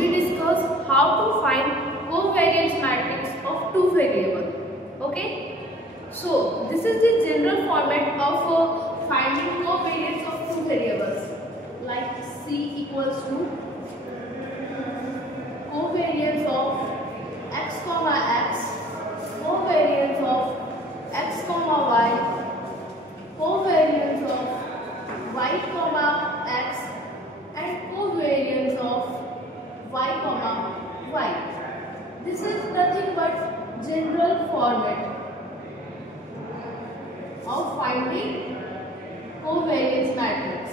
we discuss how to find covariance matrix of two variables. Okay, so this is the general format of finding covariance of two variables. Like C equals to covariance of x comma x, covariance of x comma y, covariance of y comma x, and covariance of y comma y. This is nothing but general format of finding covariance matrix.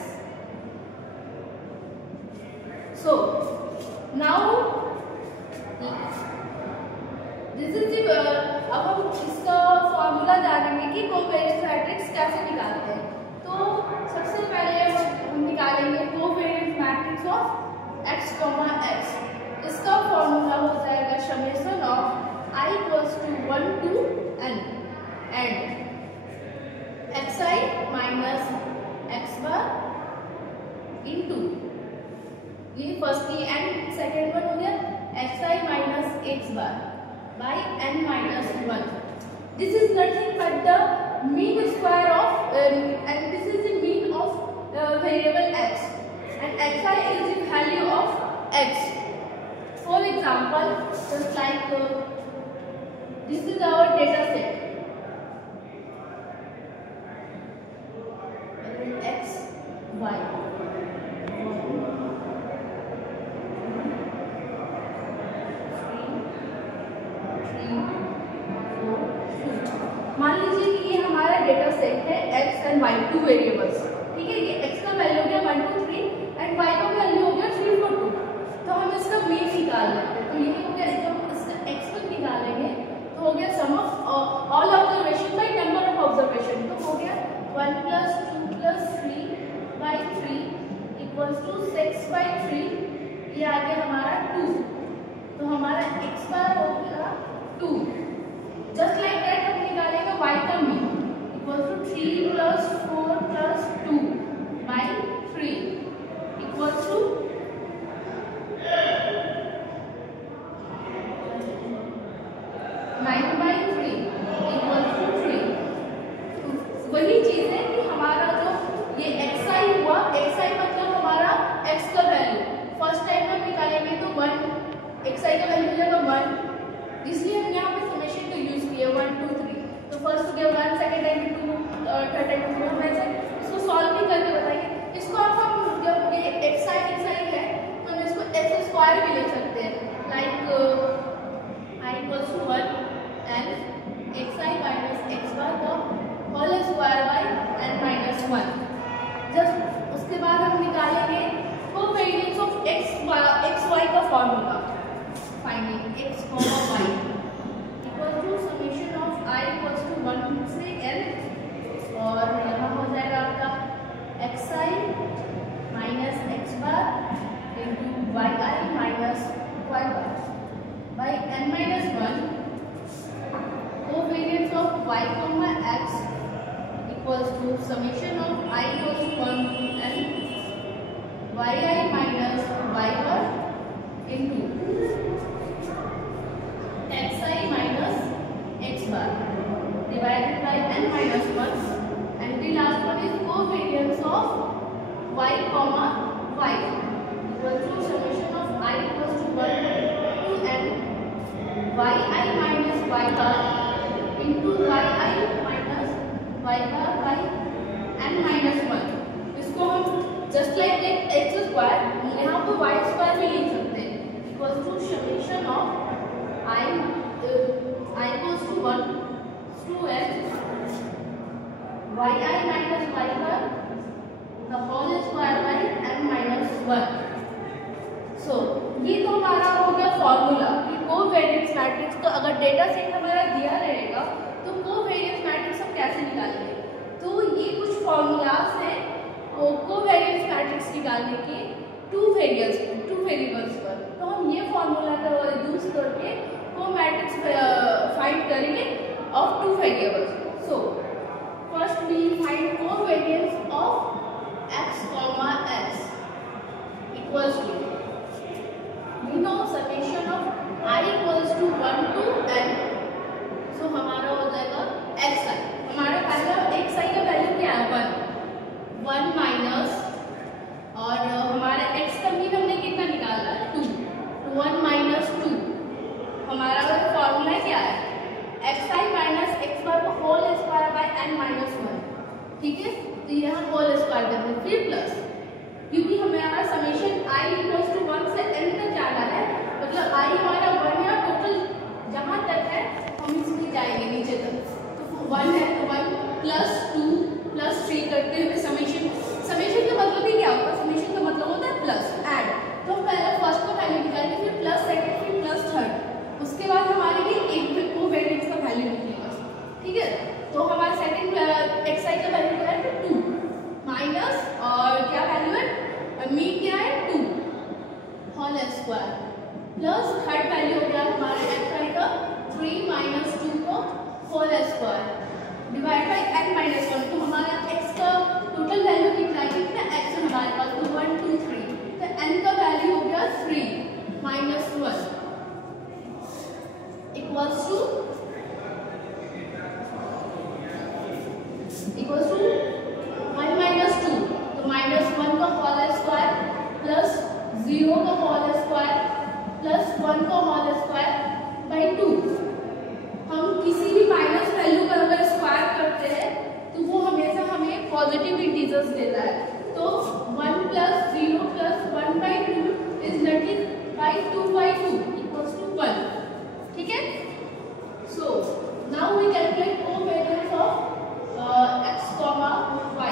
So now this is the अब हम इसका formula जानेंगे कि covariance matrix कैसे निकालते हैं। तो सबसे पहले हम निकालेंगे covariance matrix of x, x। इसका फॉर्मूला हो जाएगा summation of i equals to 1 to n and xi minus x bar into ये फर्स्ट की एंड सेकेंड वन हो गया xi minus x bar by n minus 1. This is nothing but the mean square of and this is the mean of variable x, and xi is the value of x. For example, just like this is our data set x, y. मान लीजिए कि ये हमारा data set है x and y, two variables. ठीक है, ये x का वैल्यू हो गया 1 2 3 एंड y का वैल्यू हो गया 3 4 2। तो हम इसका मीन निकाल लेते हैं। तो ये हो गया, जब इसका x को निकालेंगे तो हो गया sum of all observation by number of observation. तो हो गया 1 + 2 + 3/3 = 6/3। ये आ गया हमारा 2। तो हमारा x बार हो गया 2। जस्ट लाइक दैट हम निकालेंगे y का mean equal to 3 + 4 + 2/3 equal to 9/3 equal to 3। वही चीज है कि हमारा जो ये xi हुआ, xi मतलब हमारा x का वैल्यू फर्स्ट टाइम हम निकालेंगे तो 1, xi का वैल्यू हो जाएगा 1, इसलिए हम यहाँ पे समेशन का यूज किया 1 2 3। तो फर्स्ट हो गया 1, सेकंड टाइम 2, थर्ड टाइम 2। हम ऐसे इसको सॉल्व भी करके बताएंगे। इसको आप हम जब ये xi है तो हम इसको x² भी ले सकते हैं। Like i = 1 and xi minus x bar का whole square by n - 1। Just उसके बाद हम निकालेंगे कोवेरियंस ऑफ xy का formula. Finding x, y equal to summation of i equals to 1 से n, और यहाँ हो जाएगा आपका xi minus x bar into yi minus y bar by n-1। Covariance of y, x equals to summation of i equals to 1 to n yi minus y bar into xi minus x bar divided by n-1, and the last one is covariance of y, y equal to summation of I equals to 1 to n yi minus y bar into yi minus y bar by n-1। इसको हम just like that x square यहाँ पर y square भी लिख सकते हैं equal to summation of I equals to 1 to n yi minus y bar the whole square by n-1। सो ये तो हमारा हो गया फॉर्मूला कि कोवेरियंस मैट्रिक्स का अगर डेटा सेट हमारा दिया रहेगा तो कोवेरियंस मैट्रिक्स हम कैसे निकालेंगे। तो ये कुछ फॉर्मूलाज हैं कोवेरियंस मैट्रिक्स निकालने के टू वेरिएबल्स पर। तो हम ये फॉर्मूला का यूज करके को मैट्रिक्स फाइंड करेंगे of two variables. So first we find covariance of x, x equals to I equals to 1 to n, so हमारा हो जाएगा xi। हमारा पहला xi का वैल्यू क्या है 1 माइनस, और हमारा x का मीन हमने कितना निकाला है 2, 1 माइनस 2। हमारा फॉर्मूला क्या है xi माइनस x बार को whole square by n minus 1, ठीक है। तो यहाँ होल स्क्वायर करते हैं, फिर प्लस, क्योंकि हमारा समेशन i इक्वल्स टू 1 से n तक जाना है, मतलब i हमारा 1 है, टोटल जहाँ तक है हम इसमें जाएंगे नीचे तक, तो 1 है तो 1 प्लस 2 प्लस 3 करते हुए समेशन का मतलब ही क्या होता है, समेशन का मतलब होता है प्लस ऐड। तो हम पहले फर्स्ट का वैल्यू निकालेंगे, फिर प्लस सेकंड, फिर प्लस थर्ड, उसके बाद हमारे लिए एक कोवेरिएंस का वैल्यू निकलेगा, ठीक है। तो हमारा सेकंड xi का वैल्यू क्या है 2 माइनस, और क्या वैल्यू है मीन क्या है 2 whole square, plus third value हो गया हमारे xi का 3 माइनस 2 को whole square divide by n minus 1। तो हमारा x का टोटल वैल्यू कितना है, कितना x है हमारे पास 1 2 3, तो n का वैल्यू हो गया 3 माइनस 1 इक्वल्स टू 1 माइनस 2, तो माइनस 1 का होल स्क्वायर प्लस 0 का होल स्क्वायर प्लस 1 का होल स्क्वायर बाई 2। हम किसी भी माइनस वैल्यू का अगर स्क्वायर करते हैं तो वो हमेशा हमें पॉजिटिव इंटीजर्स देता है, तो 1 plus 0 plus 1 by 2 is nothing by 2 by 2 equals to 1, ठीक है। So now we calculate covariance of x comma y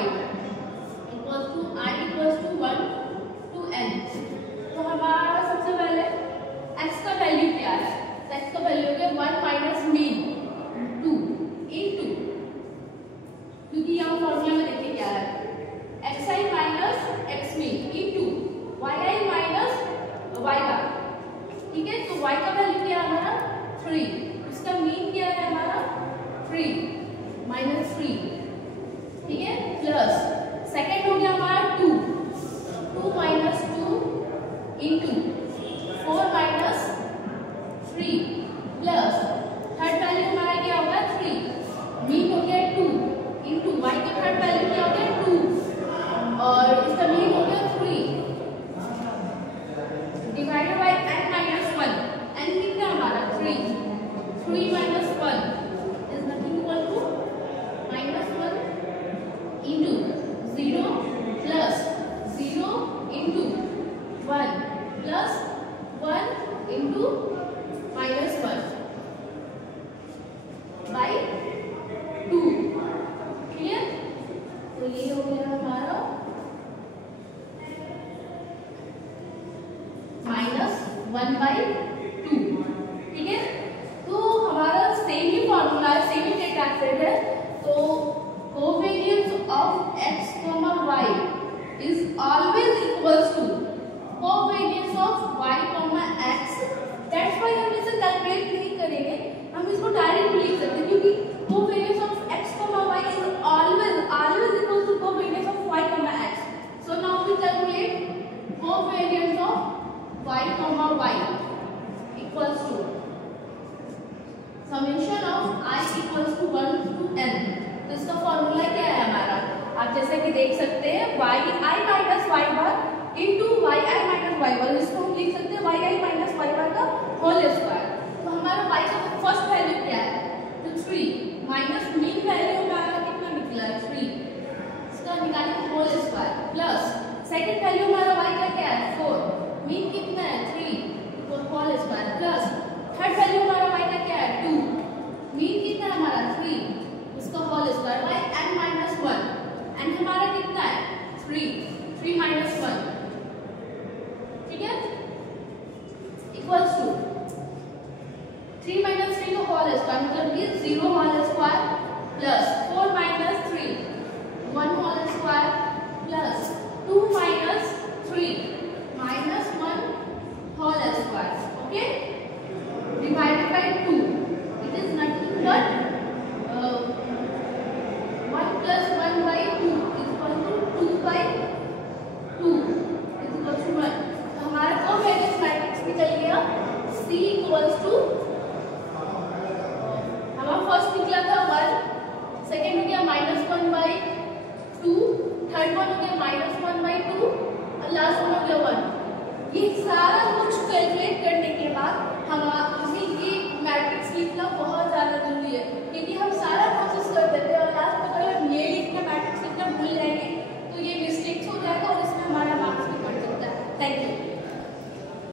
equals to I equals to 1 to n। तो हमारा सबसे पहले x का वैल्यू क्या है, तो x का वैल्यू हो गया 1 माइनस मीन 2 इनटू, क्योंकि यहाँ फॉर्मूला में देखिए क्या है xi minus x mean into yi minus y बार, ठीक है। तो y का वैल्यू क्या है हमारा 3, इसका मीन क्या है हमारा 3 माइनस 3, ठीक है, प्लस सेकेंड हो गया हमारा 2 minus 2 into 4 minus 3 plus third value हमारा क्या होगा 3, मीन हो गया 2 इंटू वाई का थर्ड वैल्यू क्या हो गया 2, और इसका मीन हो गया 3 divided by n minus 1। n कितना हमारा 3 minus 1 is nothing equal to minus 1 into 0 plus 0 into 1 plus 1 into minus 1 by 2, clear. तो ये हो गया हमारा माइनस 1 बाई 2, ठीक है। तो हमारा सेम ही फॉर्मूला है, सेम ही डेटा सेट है, तो covariance of x, y is always equals to covariance of y, x। That's why हम इसे कैलकुलेट नहीं करेंगे, हम इसको डायरेक्ट लिख सकते हैं, क्योंकि covariance of x, y is always equals to covariance of y, x। So now we calculate covariance of y, y equals to summation of i equals to 1 to n। तो इसका फॉर्मूला क्या है हमारा, आप जैसे कि देख सकते हैं yi माइनस y बार इंटू yi माइनस y बार, इसको हम लिख सकते हैं yi माइनस y बार का होल स्क्वायर। तो हमारा y का फर्स्ट वैल्यू क्या है, तो 3 माइनस मीन वैल्यू हमारा कितना निकला है 3, इसका निकालेंगे whole square, plus second value हमारा y का क्या है 4, मीन कितना है 3 तो whole square, plus third value हमारा y का क्या है 2, मीन कितना है हमारा 3 उसका whole square by n minus 1, n हमारा कितना है 3 माइनस 1, ठीक है, इक्वल्स टू 3 माइनस 3 का होल स्क्वायर मतलब ये 0 whole square plus 4 minus 3 1 whole square plus 2 minus 3 minus 1 whole square, okay, divided by 2, it is nothing but 1 plus 1 by 2 is equal to 2 by 2 is equal to 1। तो हमारा covariance matrix निकल गया C equals ये सारा